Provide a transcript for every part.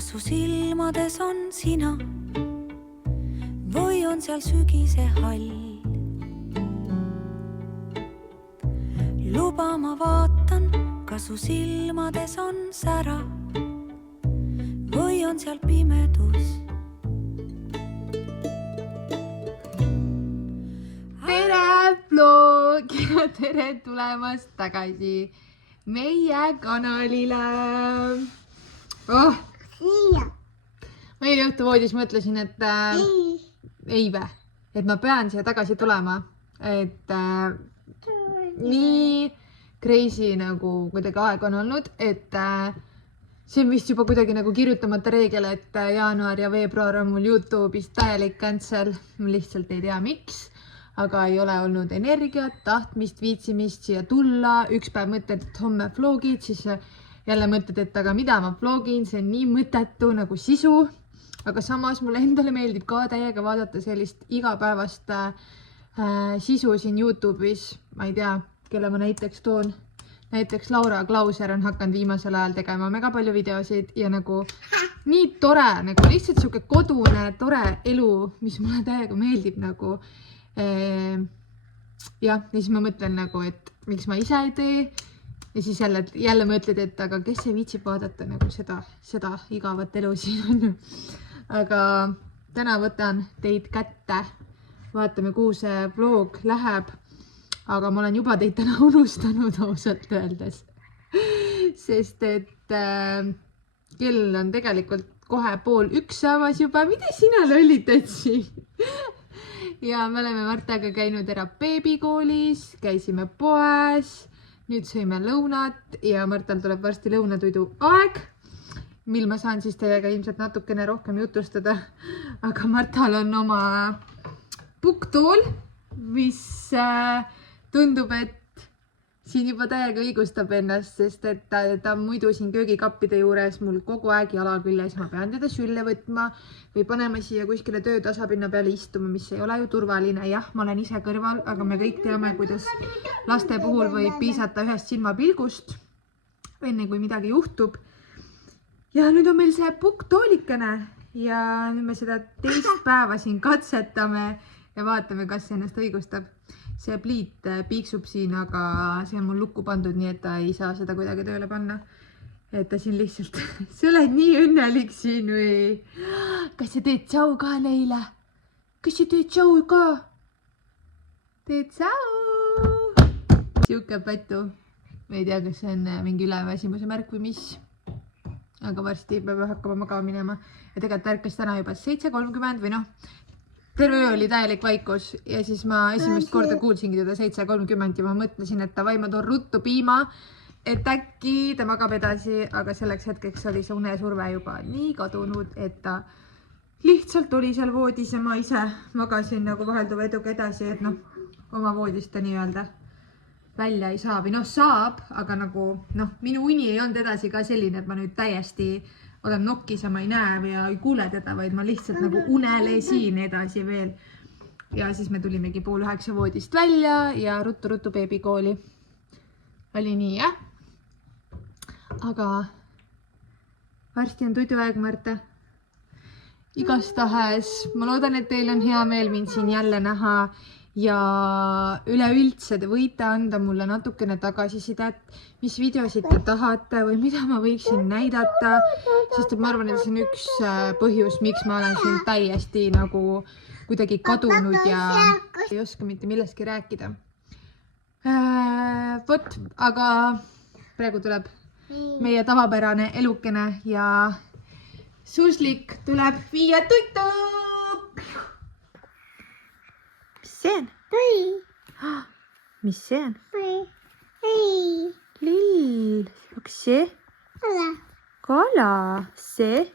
kas su silmades on sina või on seal sügise hall. Luba ma vaatan, kas su silmades on sära või on seal pimedus. Tere vlog ja tere tulemast tagasi meie kanalile. Ma eile õhtu voodis mõtlesin, et ma pean siia tagasi tulema, et nii crazy nagu kuidagi aeg on olnud, et see on vist juba kuidagi nagu kirjutamata reegel, et jaanuar ja veebruar on mul YouTube'is täielik cancel. Ma lihtsalt ei tea miks, aga ei ole olnud energiat, tahtmist, viitsimist siia tulla. Üks päev mõtled, et homme vlogid, siis jälle mõtled, et aga mida ma vlogin, see on nii mõttetu nagu sisu. Aga samas mulle endale meeldib ka täiega vaadata sellist igapäevast sisu siin YouTube'is. Ma ei tea, kelle ma näiteks toon. Näiteks Laura Klauser on hakanud viimasel ajal tegema mega palju videosid ja nagu nii tore, nagu lihtsalt siuke kodune, tore elu, mis mulle täiega meeldib nagu. Ja siis ma mõtlen nagu, et miks ma ise ei tee ja siis jälle mõtled, et aga kes ei viitsib vaadata nagu seda igavat elu siin on. Aga täna võtan teid kätte, vaatame, kuhu see vlog läheb, aga ma olen juba teid täna unustanud ausalt öeldes, sest et kell on tegelikult kohe 12:30 saamas juba, mida sina lollitad siin? Ja me oleme Martaga käinud ära beebikoolis, käisime poes, nüüd sõime lõunat ja Martal tuleb varsti lõunatuidu aeg, mil ma saan siis teiega ilmselt natukene rohkem jutustada. Aga Martal on oma pukktool, mis tundub, et siin juba täiega õigustab ennast, sest et ta on muidu siin köögikappide juures mul kogu aeg jala küljes. Ma pean teda sülle võtma või panema siia kuskile töötasapinna peale istuma, mis ei ole ju turvaline. Jah, ma olen ise kõrval, aga me kõik teame, kuidas laste puhul võib piisata ühest silmapilgust, enne kui midagi juhtub. Ja nüüd on meil see pukktoolikene ja nüüd me seda teist päeva siin katsetame ja vaatame, kas see ennast õigustab. See pliit piiksub siin, aga see on mul lukku pandud, nii et ta ei saa seda kuidagi tööle panna. Et ta siin lihtsalt, sa oled nii õnnelik siin või? Kas sa teed tšau ka neile? Kas sa teed tšau ka? Teed tšau! Siuke pätu. Ma ei tea, kas see on mingi üleväsimuse märk või mis. Aga varsti peab hakkama magama minema. Ja tegelikult ärkas täna juba 7:30 või noh. Terve öö oli täielik vaikus ja siis ma esimest korda kuulsingi teda 7:30 ja ma mõtlesin, et ma toon ruttu piima, et äkki ta magab edasi, aga selleks hetkeks oli see unesurve juba nii kadunud, et ta lihtsalt oli seal voodis ja ma ise magasin nagu vahelduva eduga edasi, et noh, oma voodist ta nii-öelda välja ei saa või noh, saab, aga nagu noh, minu uni ei olnud edasi ka selline, et ma nüüd täiesti olen nokkis ja ma ei näe või ei kuule teda, vaid ma lihtsalt nagu unelesin edasi veel. Ja siis me tulimegi 8:30 voodist välja ja ruttu beebikooli. Oli nii, jah? Aga varsti on tuiduaeg, Marta. Igastahes, ma loodan, et teil on hea meel mind siin jälle näha ja üleüldse te võite anda mulle natukene tagasisidet, mis videosid te tahate või mida ma võiksin näidata, sest ma arvan, et see on üks põhjus, miks ma olen siin täiesti nagu kuidagi kadunud ja ei oska mitte millestki rääkida. Vot, aga praegu tuleb meie tavapärane elukene ja Suslik tuleb viia tuitu! Mis see on? Mis see on? Lill. Kas see? Kala. See?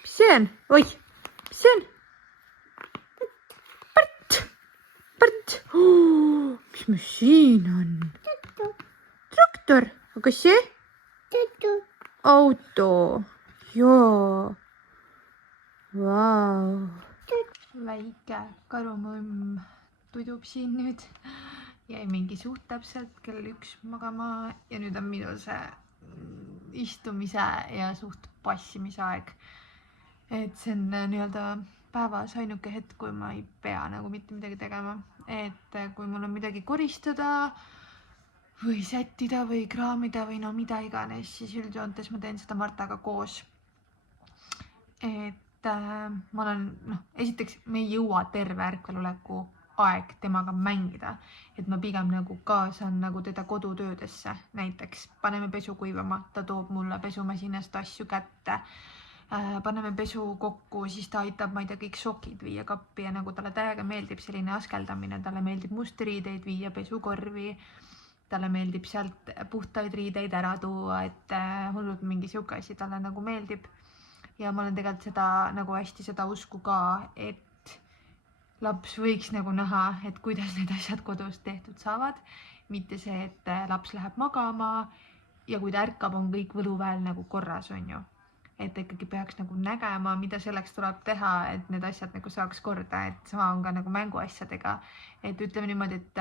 Mis see on? Oi, mis see on? Pärt. Mis siin on? Traktor. Aga see? Auto. Joo. Vau. Väike karumõmm tudub siin nüüd. Jäi mingi suht täpselt kell 1 magama ja nüüd on minul see istumise ja suht passimise aeg. Et see on nii-öelda päevas ainuke hetk, kui ma ei pea nagu mitte midagi tegema. Et kui mul on midagi koristada või sättida või kraamida või no mida iganes, siis üldjoontes ma teen seda Martaga koos. Et ma olen, esiteks me ei jõua terve ärkveloleku aeg temaga mängida, et ma pigem nagu kaasan nagu teda kodutöödesse, näiteks paneme pesu kuivama, ta toob mulle pesumasinast asju kätte, paneme pesu kokku, siis ta aitab, ma ei tea, kõik sokid viia kappi ja nagu talle täiega meeldib selline askeldamine, talle meeldib musti riideid viia pesukorvi, talle meeldib sealt puhtaid riideid ära tuua, et hullult mingi siuke asi talle nagu meeldib. Ja ma olen tegelikult seda nagu hästi seda usku ka, et laps võiks nagu näha, et kuidas need asjad kodus tehtud saavad, mitte see, et laps läheb magama ja kui ta ärkab, on kõik võluväel nagu korras, on ju. Et ikkagi peaks nagu nägema, mida selleks tuleb teha, et need asjad nagu saaks korda, et sama on ka nagu mänguasjadega. Et ütleme niimoodi, et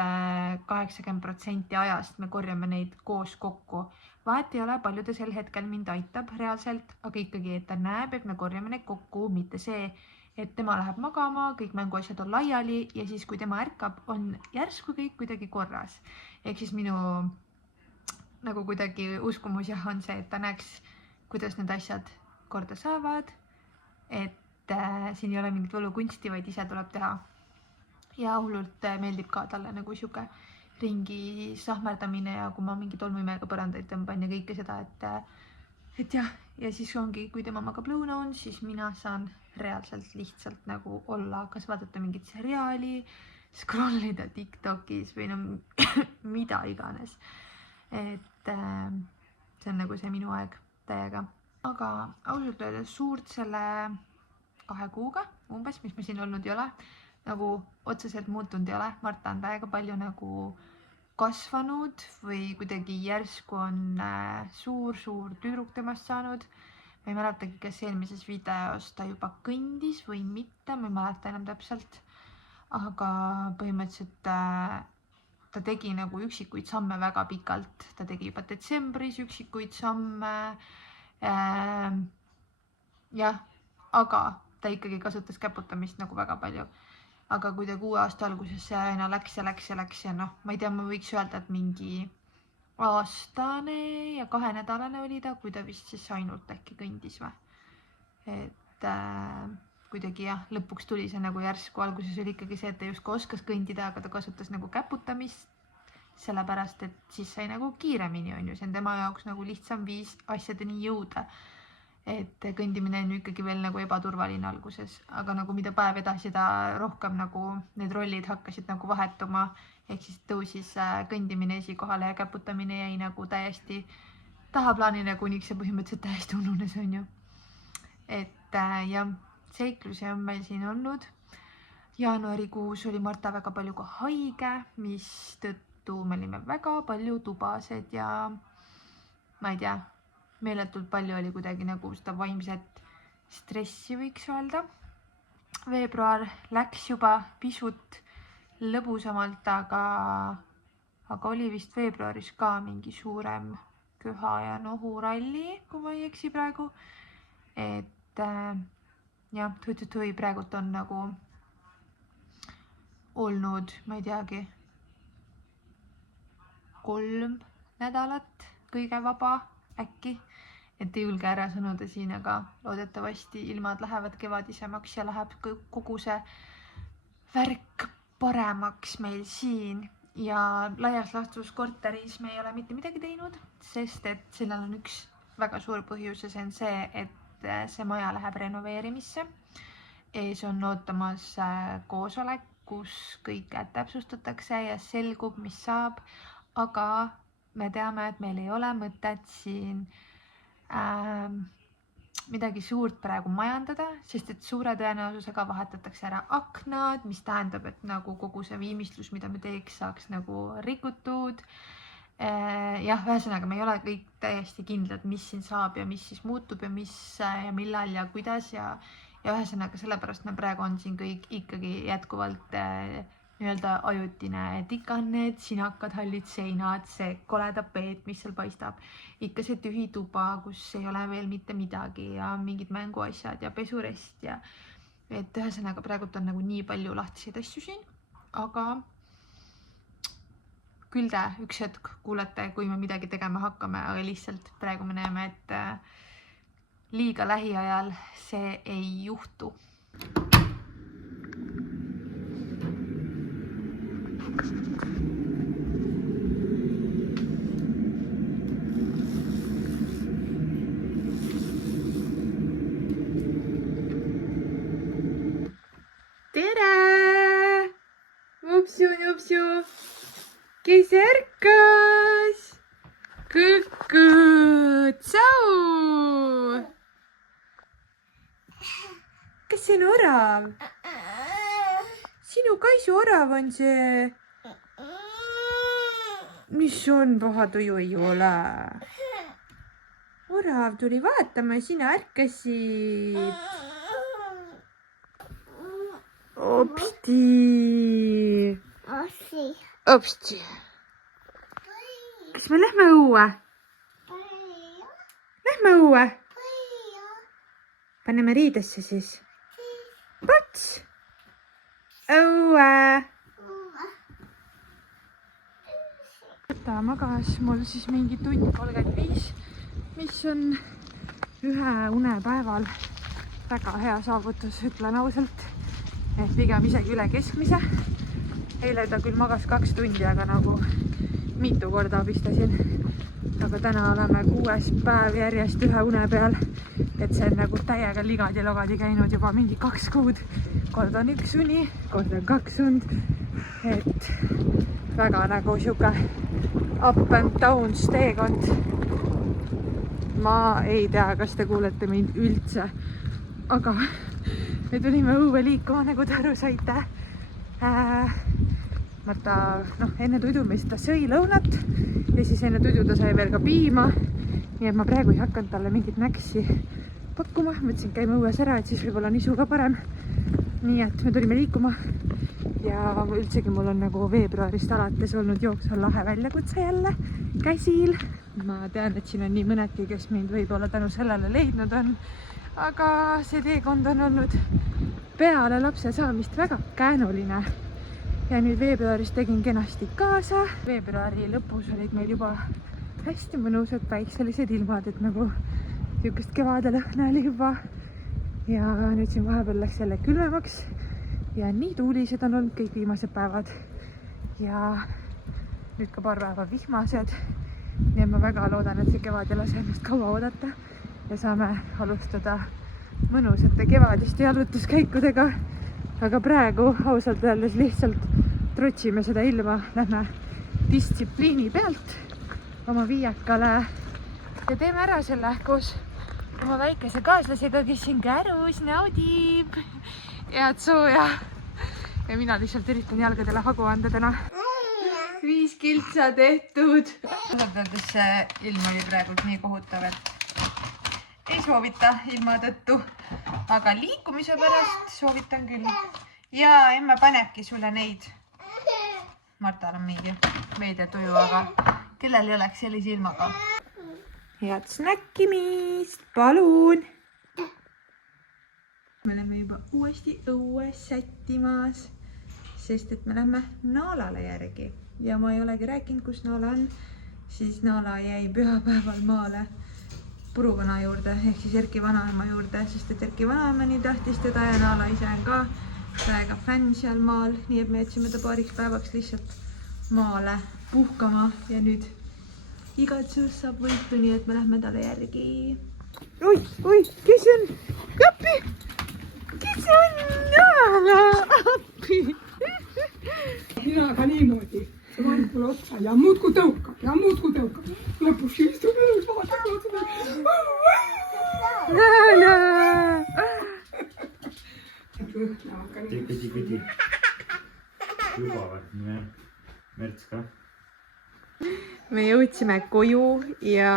80% ajast me korjame neid koos kokku. Vahet ei ole, palju ta sel hetkel mind aitab reaalselt, aga ikkagi, et ta näeb, et me korjame neid kokku, mitte see, et tema läheb magama, kõik mänguasjad on laiali ja siis, kui tema ärkab, on järsku kõik kuidagi korras. Ehk siis minu nagu kuidagi uskumus jah on see, et ta näeks, kuidas need asjad korda saavad, et siin ei ole mingit võlukunsti, vaid ise tuleb teha. Ja hullult meeldib ka talle nagu siuke ringi sahmerdamine ja kui ma mingi tolmuimega põrandaid tõmban ja kõike seda, et jah, ja siis ongi, kui tema magab lõuna on, siis mina saan reaalselt lihtsalt nagu olla, kas vaadata mingit seriaali, scrollida TikTokis või no mida iganes. Et see on nagu see minu aeg täiega. Aga ausalt öeldes suurt selle 2 kuuga umbes, mis me siin olnud ei ole, nagu otseselt muutunud ei ole. Marta on täiega palju nagu kasvanud või kuidagi järsku on suur tüdruk temast saanud. Ma ei mäletagi, kas eelmises videos ta juba kõndis või mitte, ma ei mäleta enam täpselt. Aga põhimõtteliselt ta tegi nagu üksikuid samme väga pikalt. Ta tegi juba detsembris üksikuid samme. Jah, aga ta ikkagi kasutas käputamist nagu väga palju. Aga kui ta 6 aasta alguses see aina läks ja noh, ma ei tea, ma võiks öelda, et mingi aastane ja 2-nädalane oli ta, kui ta vist siis ainult äkki kõndis või. Et kuidagi jah, lõpuks tuli see nagu järsku, alguses oli ikkagi see, et ta justkui oskas kõndida, aga ta kasutas nagu käputamist, sellepärast, et siis sai nagu kiiremini, on ju, see on tema jaoks nagu lihtsam viis asjadeni jõuda. Et kõndimine on ikkagi veel nagu ebaturvaline alguses, aga nagu mida päev edasi, ta rohkem nagu need rollid hakkasid nagu vahetuma, ehk siis tõusis kõndimine esikohale ja käputamine jäi nagu täiesti tahaplaanile, kuniks see põhimõtteliselt täiesti ununes, on ju. Et jah, seiklusi on meil siin olnud. Jaanuarikuus oli Marta väga palju ka haige, mis tõttu me olime väga palju tubased ja ma ei tea, meeletult palju oli kuidagi nagu seda vaimset stressi, võiks öelda. Veebruar läks juba pisut lõbusamalt, aga oli vist veebruaris ka mingi suurem köha ja nohuralli, kui ma ei eksi praegu. Et jah, tui praegult on nagu olnud, ma ei teagi, 3 nädalat kõige vaba äkki, et ei julge ära sõnuda siin, aga loodetavasti ilmad lähevad kevadisemaks ja läheb kogu see värk paremaks meil siin. Ja laias laastus korteris me ei ole mitte midagi teinud, sest et sellel on üks väga suur põhjus ja see on see, et see maja läheb renoveerimisse. Ees on ootamas koosolek, kus kõike täpsustatakse ja selgub, mis saab, aga me teame, et meil ei ole mõtet siin midagi suurt praegu majandada, sest et suure tõenäosusega vahetatakse ära aknad, mis tähendab, et nagu kogu see viimistlus, mida me teeks, saaks nagu rikutud. Jah, ühesõnaga me ei ole kõik täiesti kindlad, mis siin saab ja mis siis muutub ja mis ja millal ja kuidas ja ühesõnaga sellepärast me praegu on siin kõik ikkagi jätkuvalt nii-öelda ajutine, et ikka on need sinakad, hallid seinad, see kole tapeet, mis seal paistab, ikka see tühi tuba, kus ei ole veel mitte midagi ja mingid mänguasjad ja pesurest ja et ühesõnaga praegult on nagu nii palju lahtiseid asju siin, aga küll te üks hetk kuulete, kui me midagi tegema hakkame, aga lihtsalt praegu me näeme, et liiga lähiajal see ei juhtu. Tere! Upsu, kes ärkas? Kõkku, tsau! Kas see on orav? Sinu Kaisu orav on see. Mis on, paha tuju ei ole. Orav tuli vaatama ja sina ärkasid. Opsti. Opsti. Kas me lähme õue? Lähme õue? Paneme riidesse siis. Pots. Õue. Ta magas mul siis mingi tund 35, mis on ühe unepäeval väga hea saavutus, ütlen ausalt. Et pigem isegi üle keskmise. Eile ta küll magas 2 tundi, aga nagu mitu korda abistasin. Aga täna oleme 6. päev järjest ühe une peal. Et see on nagu täiega ligadi-logadi käinud juba mingi 2 kuud. Kord on 1 uni, kord on 2 und. Et väga nagu siuke up and downs teekond. Ma ei tea, kas te kuulete mind üldse. Aga me tulime õue liikuma, nagu te aru saite. Marta, enne tudumist ta sõi lõunat ja siis enne tudu ta sai veel ka piima. Nii et ma praegu ei hakanud talle mingit näksi pakkuma. Mõtlesin, käime õues ära, et siis võib-olla on isu ka parem. Nii et me tulime liikuma ja üldsegi mul on nagu veebruarist alates olnud jooksval lahe väljakutse jälle käsil. Ma tean, et siin on nii mõnedki, kes mind võib-olla tänu sellele leidnud on. Aga see teekond on olnud peale lapse saamist väga käänuline. Ja nüüd veebruaris tegin kenasti kaasa. Veebruari lõpus olid meil juba hästi mõnusad päikselised ilmad, et nagu niisugust kevade lõhna oli juba. Ja nüüd siin vahepeal läks jälle külmemaks. Ja nii tuulised on olnud kõik viimased päevad. Ja nüüd ka paar päeva vihmased. Nii et ma väga loodan, et see kevad ei lase ennast kaua oodata. Ja saame alustada mõnusate kevadiste jalutuskäikudega. Aga praegu ausalt öeldes lihtsalt trotsime seda ilma. Lähme distsipliini pealt oma viiakale ja teeme ära selle koos oma väikese kaaslasega, kes siin kärus naudib head sooja. Ja mina lihtsalt üritan jalgadele hagu anda täna. 5 kiltsa tehtud. Ausalt öeldes see ilm oli praegu nii kohutav, et ei soovita ilma tõttu, aga liikumise pärast soovitan küll. Ja emme panebki sulle neid. Martal on mingi meediatuju, aga kellel ei oleks sellise ilmaga. Head snäkkimist, palun! Me oleme juba uuesti õues sättimas, sest et me lähme Naalale järgi. Ja ma ei olegi rääkinud, kus Naala on, siis Naala jäi pühapäeval maale Puruvana juurde, ehk siis Erki vanaema juurde, sest et Erki vanaema nii tahtis teda ja Naala ise on ka väga fänn seal maal, nii et me jätsime ta paariks päevaks lihtsalt maale puhkama ja nüüd igatsus saab võitu, nii et me lähme talle järgi. Oi, kes on? Appi! Kes on? Naala! Appi! Mina ka niimoodi. See vann mulle otsa ja muudku tõukab. Lõpus istub elus vaata. Naala! Tiki-tiki-tiki. Juba või? Merts ka. Me jõudsime koju ja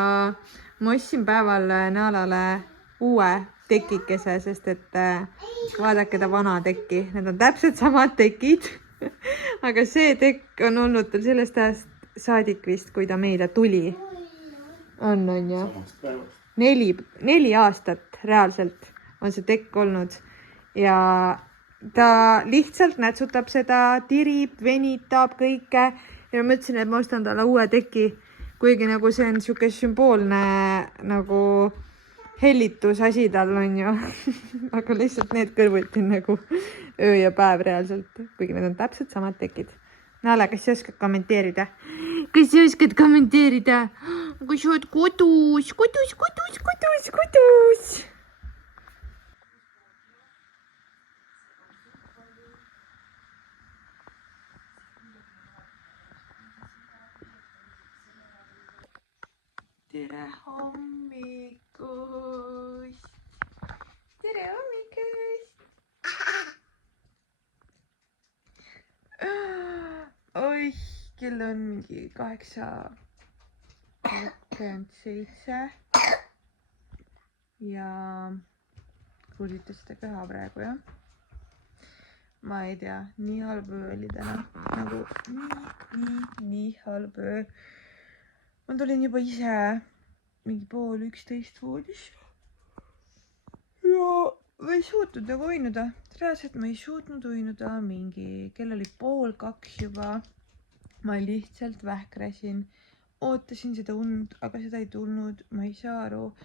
ma ostsin päeval Naalale uue tekikese, sest et vaadake ta vana tekki. Need on täpselt samad tekid. aga see tekk on olnud tal sellest ajast saadik vist, kui ta meile tuli. On ju. Samast päevast. 4 aastat reaalselt on see tekk olnud ja ta lihtsalt nätsutab seda, tirib, venitab kõike ja ma mõtlesin, et ma ostan talle uue teki, kuigi nagu see on siuke sümboolne nagu hellitusasi tal on ju. aga lihtsalt need kõrvuti nagu öö ja päev reaalselt, kuigi need on täpselt samad tekid. Naale, kas sa oskad kommenteerida? Kas sa oskad kommenteerida? Kui sa oled kodus. Tere hommikust. Tere hommikust. Oih, kell on mingi 8:37 ja kuulite seda köha praegu, jah? Ma ei tea, nii halb öö oli täna, nagu nii halb öö. Ma tulin juba ise mingi 10:30 voodisse ja ma ei suutnud nagu uinuda. Reaalselt ma ei suutnud uinuda mingi, kell oli 1:30 juba. Ma lihtsalt vähkrasin, ootasin seda und, aga seda ei tulnud, ma ei saa aru.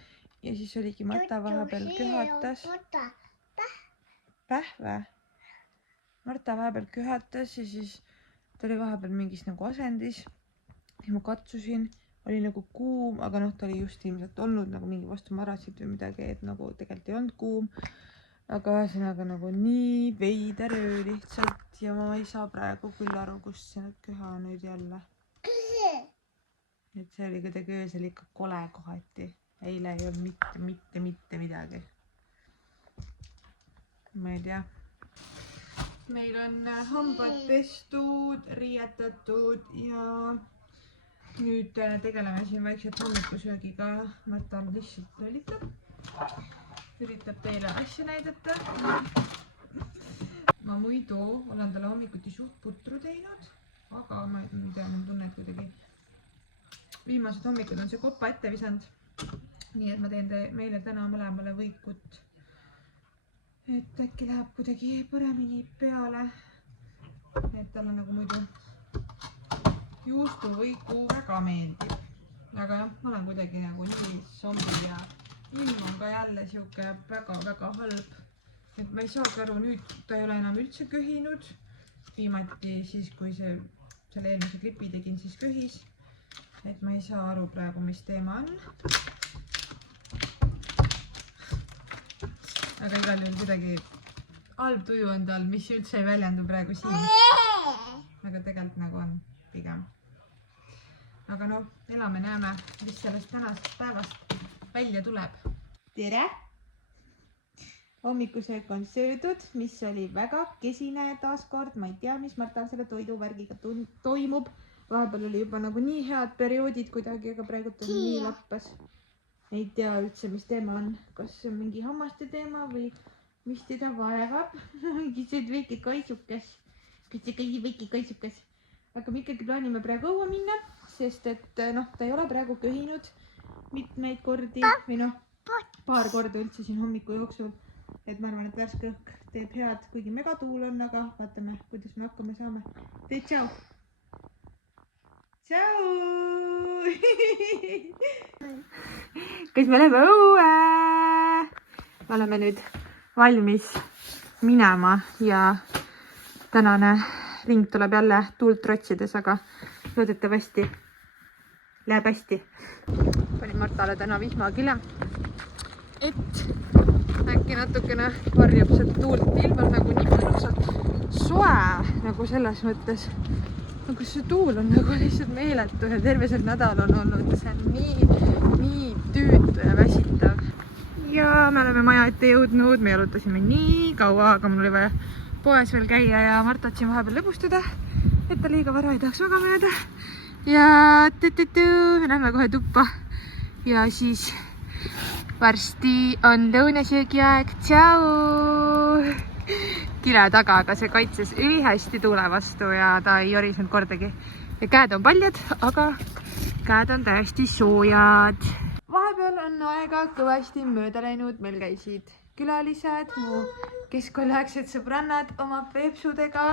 Ja siis oligi Marta vahepeal köhatas. Pähvä? Marta vahepeal köhatas ja siis ta oli vahepeal mingis nagu asendis. Ja ma katsusin, oli nagu kuum, aga noh, ta oli just ilmselt olnud nagu mingi vastu marasid või midagi, et nagu tegelikult ei olnud kuum. Aga ühesõnaga nagu nii veider öö lihtsalt ja ma ei saa praegu küll aru, kust see köha nüüd jälle. Et see oli kuidagi öösel ikka kole kohati. Eile ei olnud mitte midagi. Ma ei tea. Meil on hambad pestud, riietatud ja nüüd tegeleme siin vaikselt hommikusöögiga. Marta on lihtsalt lollitab. Üritab teile asja näidata. Ma muidu olen talle hommikuti suht putru teinud, aga ma ei tea, ma tunnen kuidagi. Viimased hommikud on see koppa ette visanud. Nii et ma teen meile täna mõlemale võikut. Et äkki läheb kuidagi paremini peale. Et talle nagu muidu juustuvõiku väga meeldib. Aga jah, ma olen kuidagi nagu nii zombi ja ilm on ka jälle siuke väga halb. Et ma ei saagi aru, nüüd ta ei ole enam üldse köhinud. Viimati siis, kui selle eelmise klipi tegin, siis köhis. Et ma ei saa aru praegu, mis teema on. Aga igal juhul kuidagi halb tuju on tal, mis üldse ei väljendu praegu siin. Aga tegelikult nagu on pigem. Aga noh, elame näeme, mis sellest tänasest päevast välja tuleb. Tere! Hommikusöök on söödud, mis oli väga kesine taaskord. Ma ei tea, mis Martal selle toiduvärgiga toimub. Vahepeal oli juba nagu nii head perioodid kuidagi, aga praegu on nii lappas. Ei tea üldse, mis teema on. Kas see on mingi hammaste teema või mis teda vaevab? See on väike kaisukes. Kas see väike kaisukes? Aga me ikkagi plaanime praegu õue minna, sest et noh, ta ei ole praegu köhinud mitmeid kordi või noh, paar korda üldse siin hommiku jooksul. Et ma arvan, et värske õhk teeb head, kuigi megatuul on, aga vaatame, kuidas me hakkama saame. Tee tšau! Tšau! Kas me läheme õue? Me oleme nüüd valmis minema ja tänane ring tuleb jälle tuult rotsides, aga loodetavasti läheb hästi. Panin Martale täna vihmakile, et äkki natukene varjab seda tuult. Ilm on nagu nii mõnusalt soe nagu selles mõttes. Nagu see tuul on nagu lihtsalt meeletu ja terve see nädal on olnud. See on nii tüütu ja väsitav. Ja me oleme maja ette jõudnud. Me jalutasime nii kaua, aga mul oli vaja poes veel käia ja Martat siin vahepeal lõbustada, et ta liiga vara ei tahaks magama jääda. Ja me lähme kohe tuppa ja siis varsti on lõunasöögi aeg. Tšau! kile taga, aga see kaitses ülihästi tuule vastu ja ta ei jorisenud kordagi. Ja käed on paljad, aga käed on täiesti soojad. Vahepeal on aega kõvasti mööda läinud, meil käisid külalised, mu keskkooliaegsed sõbrannad oma peepsudega.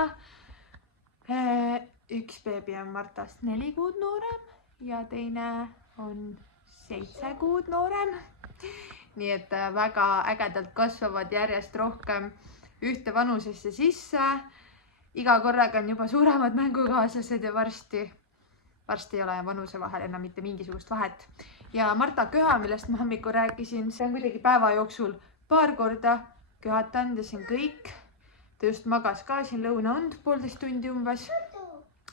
Üks beebi on Martast 4 kuud noorem ja teine on 7 kuud noorem. Nii et väga ägedalt kasvavad järjest rohkem ühte vanusesse sisse. Iga korraga on juba suuremad mängukaaslased ja varsti ei ole vanuse vahel enam mitte mingisugust vahet. Ja Marta köha, millest ma hommikul rääkisin, see on kuidagi päeva jooksul paar korda köhatanud ja siin kõik. Ta just magas ka siin lõunaund 1,5 tundi umbes.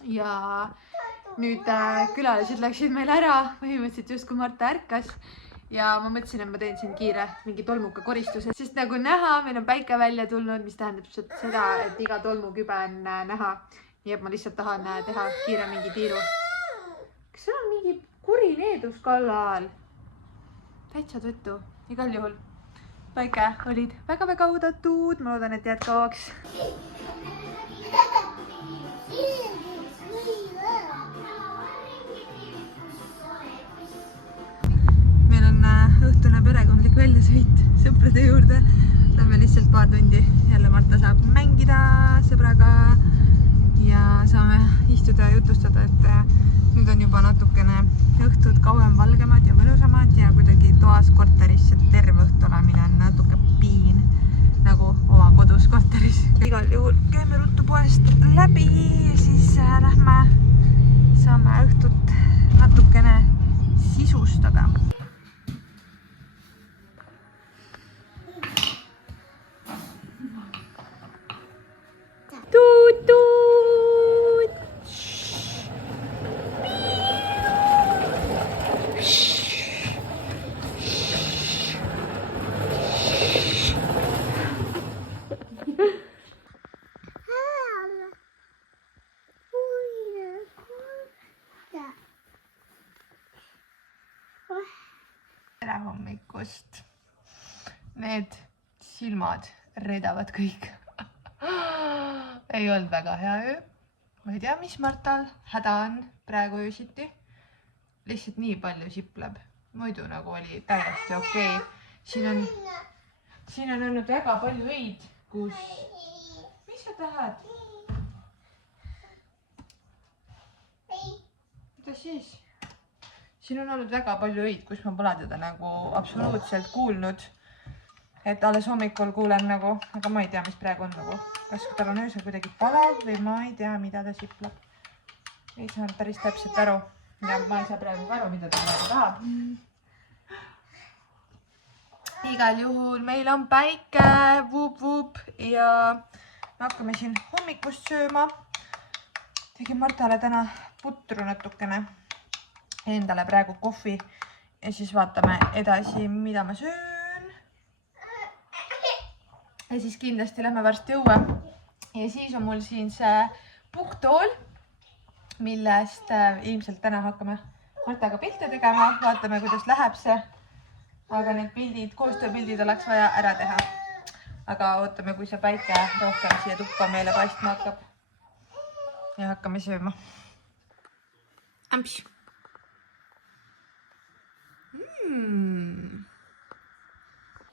Ja nüüd külalised läksid meil ära, põhimõtteliselt just kui Marta ärkas. Ja ma mõtlesin, et ma teen siin kiire mingi tolmuka koristuse, sest nagu näha, meil on päike välja tulnud, mis tähendab seda, et iga tolmukübe on näha. Nii et ma lihtsalt tahan teha kiire mingi tiiru. Kas see on mingi kuri needus kallal? Täitsa tõttu, igal juhul. Päike olid väga-väga oodatud, ma loodan, et jääd kauaks. Õhtune perekondlik väljasõit sõprade juurde. Lähme lihtsalt paar tundi. Jälle Marta saab mängida sõbraga ja saame istuda ja jutustada, et nüüd on juba natukene õhtud kauem valgemad ja mõnusamad ja kuidagi toas korteris terve õhtu olemine on natuke piin nagu oma kodus korteris. Igal juhul käime ruttu poest läbi ja siis lähme saame õhtut natukene sisustada. Tere hommikust. Need silmad redavad kõik. Ei olnud väga hea öö. Ma ei tea, mis Martal häda on praegu öösiti. Lihtsalt nii palju sipleb. Muidu nagu oli täiesti okei. Siin on olnud väga palju öid, kus... Mis sa tahad? Mida siis? Siin on olnud väga palju öid, kus ma pole teda nagu absoluutselt kuulnud. Et alles hommikul kuulen nagu, aga ma ei tea, mis praegu on nagu. Kas tal on öösel kuidagi palav või ma ei tea, mida ta sipleb. Ei saanud päris täpselt aru. Ja ma ei saa praegu aru, mida ta nagu tahab. Igal juhul meil on päike, vuup ja me hakkame siin hommikust sööma. Tegin Martale täna putru natukene. Endale praegu kohvi ja siis vaatame edasi, mida ma söön. Ja siis kindlasti lähme varsti õue. Ja siis on mul siin see puhktool, millest ilmselt täna hakkame Martaga pilte tegema. Vaatame, kuidas läheb see. Aga need pildid, koostööpildid oleks vaja ära teha. Aga ootame, kui see päike rohkem siia tuppa meile paistma hakkab. Ja hakkame sööma. Ämps.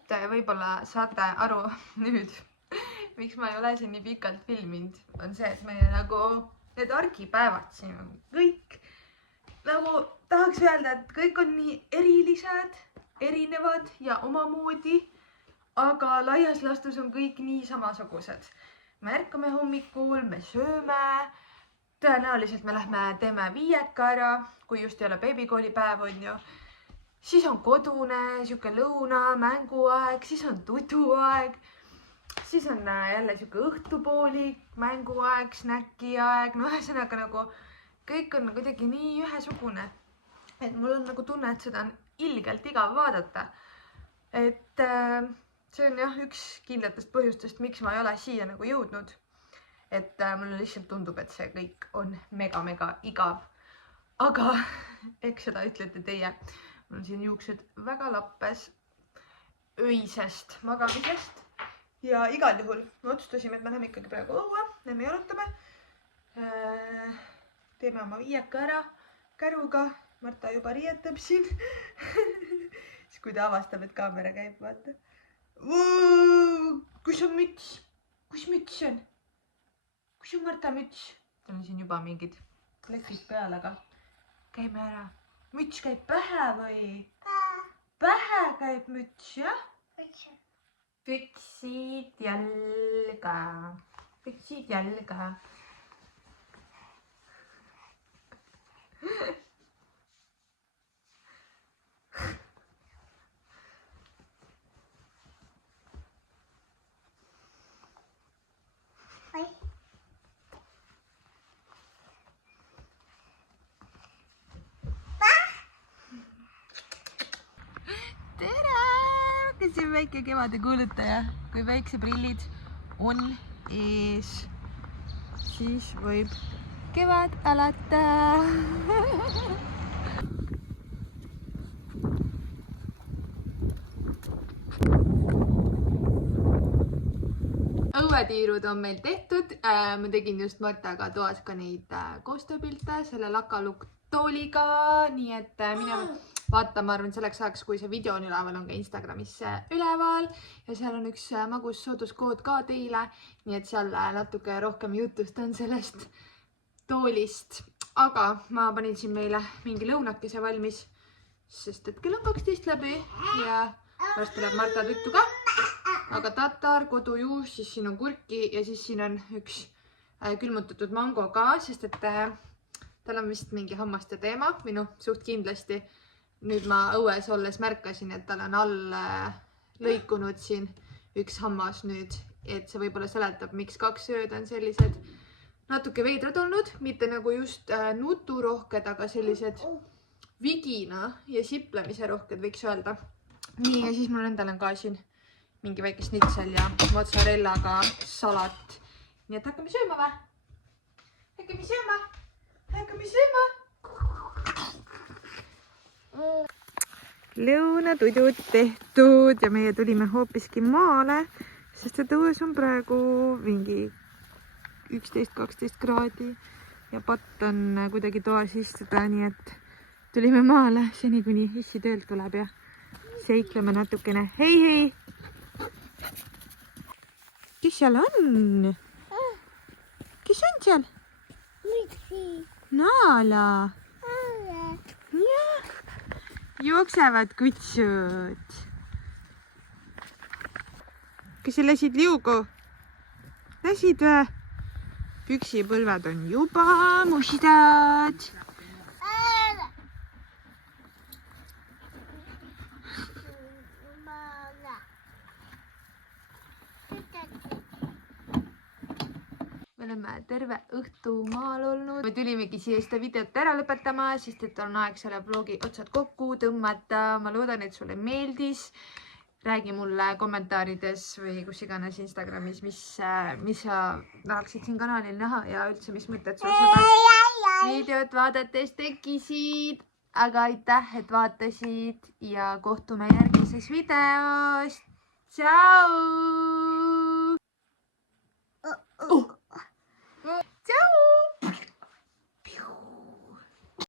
Te võib-olla saate aru nüüd, miks ma ei ole siin nii pikalt filminud, on see, et meie nagu need argipäevad siin on kõik nagu tahaks öelda, et kõik on nii erilised, erinevad ja omamoodi, aga laias laastus on kõik nii samasugused. Me ärkame hommikul, me sööme, tõenäoliselt me lähme teeme viieka ära, kui just ei ole beebikoolipäev on ju. Siis on kodune, siuke lõuna, mänguaeg, siis on tuduaeg, siis on jälle siuke õhtupoolik, mänguaeg, snäkiaeg, no ühesõnaga nagu kõik on kuidagi nii ühesugune. Et mul on nagu tunne, et seda on ilgelt igav vaadata. Et see on jah üks kindlatest põhjustest, miks ma ei ole siia nagu jõudnud. Et mulle lihtsalt tundub, et see kõik on mega igav. Aga eks seda ütlete teie. Mul on siin juuksed väga lappes öisest magamisest ja igal juhul me otsustasime, et me läheme ikkagi praegu õue, lähme jalutame. Teeme oma viieka ära käruga. Marta juba riietab siin. Siis kui ta avastab, et kaamera käib, vaata. Kus on müts? Kus müts on? Kus on Marta müts? Tal on siin juba mingid plekid peal, aga käime ära. Müts käib pähe või? Pähe käib müts, jah? Püksid jalga. Püksid jalga. Tere! Kes on väike kevade kuulutaja? Kui päikseprillid on ees, siis võib kevad alata. Õuetiirud on meil tehtud. Ma tegin just Martaga toas ka neid koostööpilte selle lakaluktooliga, nii et mine vaata, ma arvan, selleks ajaks, kui see video on üleval, on ka Instagramis üleval ja seal on üks magus sooduskood ka teile, nii et seal natuke rohkem jutustan sellest toolist. Aga ma panin siin meile mingi lõunakese valmis, sest et kell on 12 läbi ja varsti läheb Marta tuttu ka. Aga tatar, kodujuus, siis siin on kurki ja siis siin on üks külmutatud mango ka, sest et tal on vist mingi hammaste teema või noh, suht kindlasti. Nüüd ma õues olles märkasin, et tal on all lõikunud siin üks hammas nüüd, et see võib-olla seletab, miks 2 ööd on sellised natuke veidrad olnud, mitte nagu just nuturohked, aga sellised vigina ja siplemise rohked võiks öelda. Nii, ja siis mul endal on ka siin mingi väike snitsel ja mozzarellaga salat. Nii et hakkame sööma või? Hakkame sööma? Hakkame sööma? Lõunatudud tehtud ja meie tulime hoopiski maale, sest et õues on praegu mingi 11-12 kraadi ja patt on kuidagi toas istuda, nii et tulime maale seni, kuni issi töölt tuleb ja seikleme natukene. Hei, hei! Kes seal on? Kes on seal? Naala! Jah! Jooksevad kutsud. Kas sa lasid liugu? Lasid või? Püksipõlved on juba mustad. Me oleme terve õhtu maal olnud. Me tulimegi siia seda videot ära lõpetama, sest et on aeg selle vlogi otsad kokku tõmmata. Ma loodan, et sulle meeldis. Räägi mulle kommentaarides või kus iganes Instagramis, mis sa tahaksid siin kanalil näha ja üldse, mis mõtted sul seda videot vaadates tekkisid. Aga aitäh, et vaatasid ja kohtume järgmises videos. Tšau!